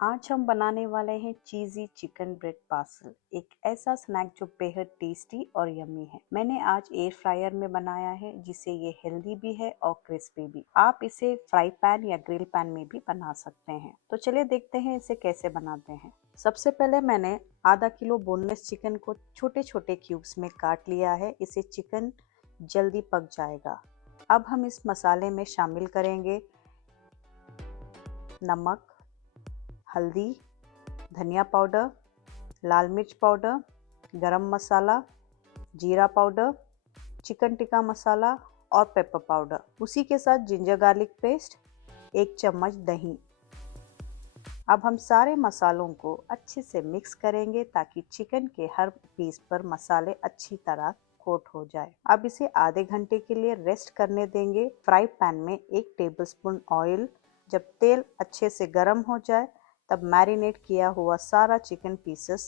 आज हम बनाने वाले हैं चीज़ी चिकन ब्रेड पार्सल, एक ऐसा स्नैक जो बेहद टेस्टी और यम्मी है। मैंने आज एयर फ्रायर में बनाया है जिससे ये हेल्दी भी है और क्रिस्पी भी। आप इसे फ्राई पैन या ग्रिल पैन में भी बना सकते हैं। तो चलिए देखते हैं इसे कैसे बनाते हैं। सबसे पहले मैंने आधा किलो बोनलेस चिकन को छोटे छोटे क्यूब्स में काट लिया है। इससे चिकन जल्दी पक जाएगा। अब हम इस मसाले में शामिल करेंगे नमक, हल्दी, धनिया पाउडर, लाल मिर्च पाउडर, गरम मसाला, जीरा पाउडर, चिकन टिक्का मसाला और पेपर पाउडर। उसी के साथ जिंजर गार्लिक पेस्ट, 1 चम्मच दही। अब हम सारे मसालों को अच्छे से मिक्स करेंगे ताकि चिकन के हर पीस पर मसाले अच्छी तरह कोट हो जाए। अब इसे आधे घंटे के लिए रेस्ट करने देंगे। फ्राई पैन में 1 टेबलस्पून ऑयल। जब तेल अच्छे से गर्म हो जाए तब मैरिनेट किया हुआ सारा चिकन पीसेस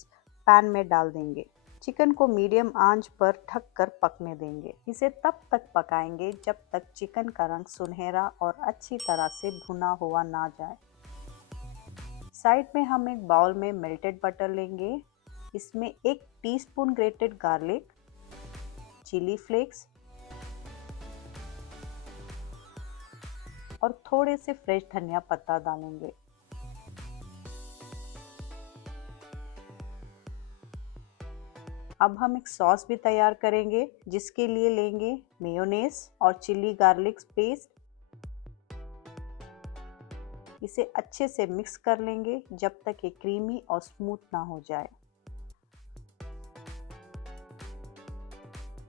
पैन में डाल देंगे। चिकन को मीडियम आंच पर ढक कर पकने देंगे। इसे तब तक पकाएंगे जब तक चिकन का रंग सुनहरा और अच्छी तरह से भुना हुआ ना जाए। साइड में हम एक बाउल में मेल्टेड बटर लेंगे। इसमें 1 teaspoon grated garlic, chilli flakes और थोड़े से फ्रेश धनिया पत्ता डालेंगे। अब हम एक सॉस भी तैयार करेंगे जिसके लिए लेंगे मेयोनेज़ और चिली गार्लिक पेस्ट। इसे अच्छे से मिक्स कर लेंगे जब तक ये क्रीमी और स्मूथ ना हो जाए।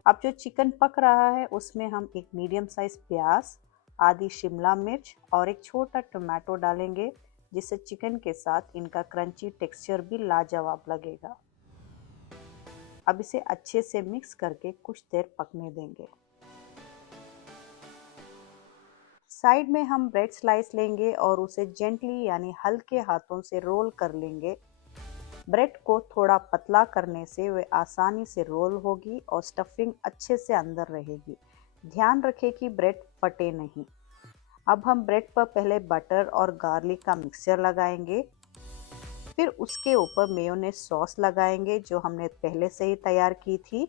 अब जो चिकन पक रहा है उसमें हम एक मीडियम साइज प्याज, आधी शिमला मिर्च और एक छोटा टमाटो डालेंगे जिससे चिकन के साथ इनका क्रंची टेक्सचर भी लाजवाब लगेगा। अब इसे अच्छे से मिक्स करके कुछ देर पकने देंगे। साइड में हम ब्रेड स्लाइस लेंगे और उसे जेंटली यानी हल्के हाथों से रोल कर लेंगे। ब्रेड को थोड़ा पतला करने से वे आसानी से रोल होगी और स्टफिंग अच्छे से अंदर रहेगी। ध्यान रखें कि ब्रेड फटे नहीं। अब हम ब्रेड पर पहले बटर और गार्लिक का मिक्सचर लगाएंगे। फिर उसके ऊपर मेयोनेज़ सॉस लगाएंगे जो हमने पहले से ही तैयार की थी।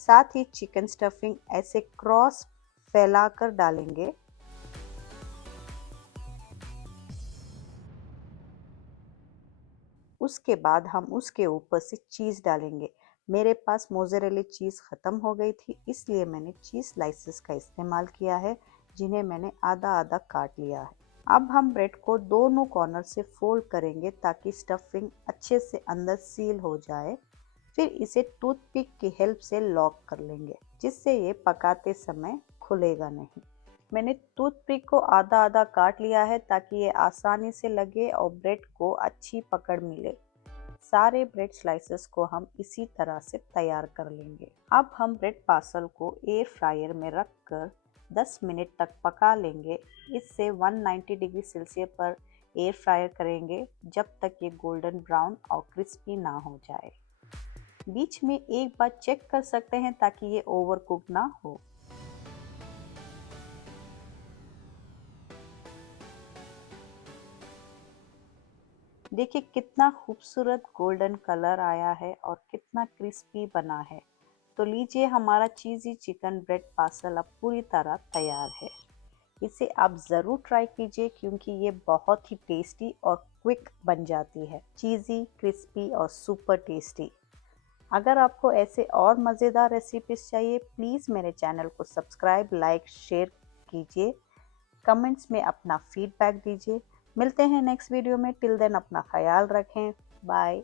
साथ ही चिकन स्टफिंग ऐसे क्रॉस फैलाकर डालेंगे। उसके बाद हम उसके ऊपर से चीज़ डालेंगे। मेरे पास मोज़रेला चीज़ ख़त्म हो गई थी इसलिए मैंने चीज़ स्लाइसेस का इस्तेमाल किया है जिन्हें मैंने आधा आधा काट लिया है। अब हम ब्रेड को दोनों कॉर्नर से फोल्ड करेंगे ताकि स्टफिंग अच्छे से अंदर सील हो जाए। फिर इसे टूथपिक की हेल्प से लॉक कर लेंगे जिससे ये पकाते समय खुलेगा नहीं। मैंने टूथपिक को आधा आधा काट लिया है ताकि ये आसानी से लगे और ब्रेड को अच्छी पकड़ मिले। सारे ब्रेड स्लाइसेस को हम इसी तरह से तैयार कर लेंगे। अब हम ब्रेड पार्सल को एयर फ्रायर में रखकर 10 मिनट तक पका लेंगे। इससे 190 डिग्री सेल्सियस पर एयर फ्रायर करेंगे जब तक ये गोल्डन ब्राउन और क्रिस्पी ना हो जाए। बीच में एक बार चेक कर सकते हैं ताकि ये ओवर कुक ना हो। देखिए कितना खूबसूरत गोल्डन कलर आया है और कितना क्रिस्पी बना है। तो लीजिए हमारा चीज़ी चिकन ब्रेड पार्सल अब पूरी तरह तैयार है। इसे आप ज़रूर ट्राई कीजिए क्योंकि ये बहुत ही टेस्टी और क्विक बन जाती है। चीज़ी, क्रिस्पी और सुपर टेस्टी। अगर आपको ऐसे और मज़ेदार रेसिपीज़ चाहिए प्लीज़ मेरे चैनल को सब्सक्राइब, लाइक, शेयर कीजिए। कमेंट्स में अपना फीडबैक दीजिए। मिलते हैं नेक्स्ट वीडियो में। टिल देन अपना ख्याल रखें। बाय।